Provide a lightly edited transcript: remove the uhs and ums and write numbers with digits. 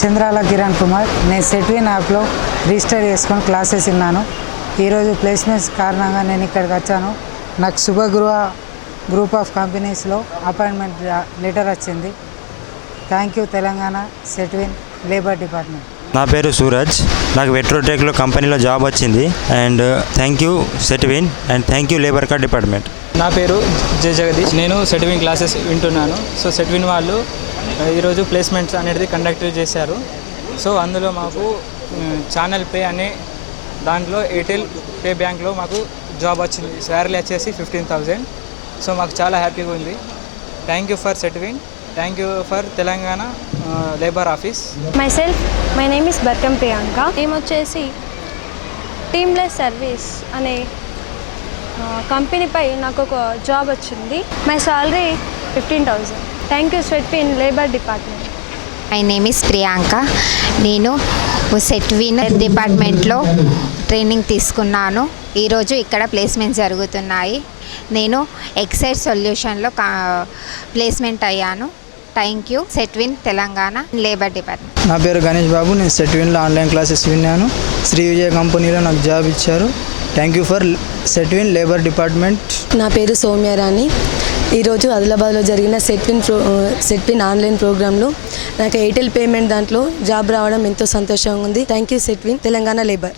చంద్రాల కిరణ్ కుమార్. నేను సెట్విన్ యాప్లో రిజిస్టర్ చేసుకొని క్లాసెస్ విన్నాను. ఈరోజు ప్లేస్మెంట్స్ కారణంగా నేను ఇక్కడికి వచ్చాను. నాకు శుభగృహ గ్రూప్ ఆఫ్ కంపెనీస్లో అపాయింట్మెంట్ లెటర్ వచ్చింది. Thank you Telangana Setwin labour department. నా పేరు సూరజ్. నాకు వెట్రోటెక్లో కంపెనీలో జాబ్ వచ్చింది. And thank you Setwin and thank you labour card department. నా పేరు జే జగదీష్. నేను సెట్విన్ క్లాసెస్ వింటున్నాను. సో సెట్విన్ వాళ్ళు ఈరోజు ప్లేస్మెంట్స్ అనేది కండక్ట్ చేశారు. సో అందులో మాకు ఛానల్ పే అనే దాంట్లో ఎయిర్టెల్ పే బ్యాంక్లో మాకు జాబ్ వచ్చింది. శాలరీ వచ్చేసి 15,000. సో మాకు చాలా హ్యాపీగా ఉంది. Thank you for Setwin. Thank you for Telangana labour office. My name is Barkam Priyanka. మేము వచ్చేసి టీమ్లెస్ సర్వీస్ అనే కంపెనీపై నాకు ఒక జాబ్ వచ్చింది. My salary 15,000. Thank you Setwin labour department. My name is Priyanka. నేను సెట్విన్ డిపార్ట్మెంట్లో ట్రైనింగ్ తీసుకున్నాను. ఈరోజు ఇక్కడ ప్లేస్మెంట్స్ జరుగుతున్నాయి. నేను ఎక్సైజ్ సొల్యూషన్లో ప్లేస్మెంట్ అయ్యాను. Thank you Setwin Telangana labour department. నా పేరు గణేష్ బాబు. నేను సెట్విన్లో ఆన్లైన్ క్లాసెస్ విన్నాను. శ్రీ విజయ కంపెనీలో నాకు జాబ్ ఇచ్చారు. Thank you for Setwin labour department. నా పేరు సౌమ్యారాణి. ఈరోజు ఆదిలాబాద్లో జరిగిన సెట్విన్ ఆన్లైన్ ప్రోగ్రాంలో నాకు ఎయిర్టెల్ పేమెంట్ దాంట్లో జాబ్ రావడం ఎంతో సంతోషంగా ఉంది. Thank you Setwin Telangana labour.